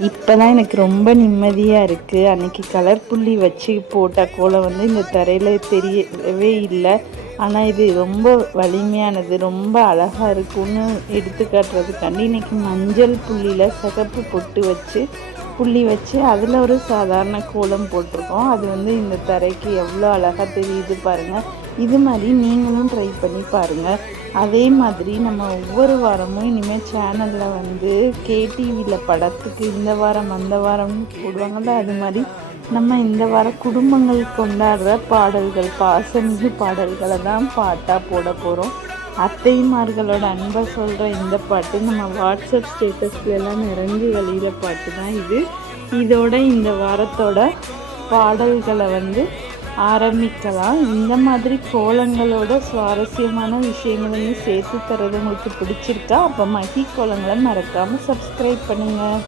இப்போ தான் எனக்கு ரொம்ப நிம்மதியாக இருக்குது. அன்றைக்கி கலர் புள்ளி வச்சு போட்ட கோலம் வந்து இந்த தரையில் தெரியவே இல்லை. ஆனால் இது ரொம்ப வலிமையானது, ரொம்ப அழகாக இருக்குன்னு எடுத்துக்காட்டுறதுக்காண்டி இன்றைக்கி மஞ்சள் புள்ளியில் சிகப்பு பொட்டு வச்சு புள்ளி வச்சு அதில் ஒரு சாதாரண கோலம் போட்டிருக்கோம். அது வந்து இந்த தரைக்கு எவ்வளோ அழகாக தெரியுது பாருங்கள். இது மாதிரி நீங்களும் ட்ரை பண்ணி பாருங்கள். அதே மாதிரி நம்ம ஒவ்வொரு வாரமும் இனிமேல் சேனலில் வந்து கேடிவியில் படத்துக்கு இந்த வாரம் அந்த வாரம்னு போடுவாங்கள்ல, அது மாதிரி நம்ம இந்த வாரம் குடும்பங்கள் கொண்டாடுற பாடல்கள், பாசமிகு பாடல்களை தான் பாட்டாக போட போகிறோம். அத்தைமார்களோட அன்பை சொல்கிற இந்த பாட்டு நம்ம வாட்ஸ்அப் ஸ்டேட்டஸ்லாம் நிறைஞ்சு வழிகிற பாட்டு தான் இது. இதோட இந்த வாரத்தோட பாடல்களை வந்து ஆரம்பிக்கலாம். இந்த மாதிரி கோலங்களோட சுவாரஸ்யமான விஷயங்களையும் சேர்த்து தர்றது உங்களுக்கு பிடிச்சிருக்கா? அப்போ மகி கோலங்களை மறக்காமல் சப்ஸ்கிரைப் பண்ணுங்கள்.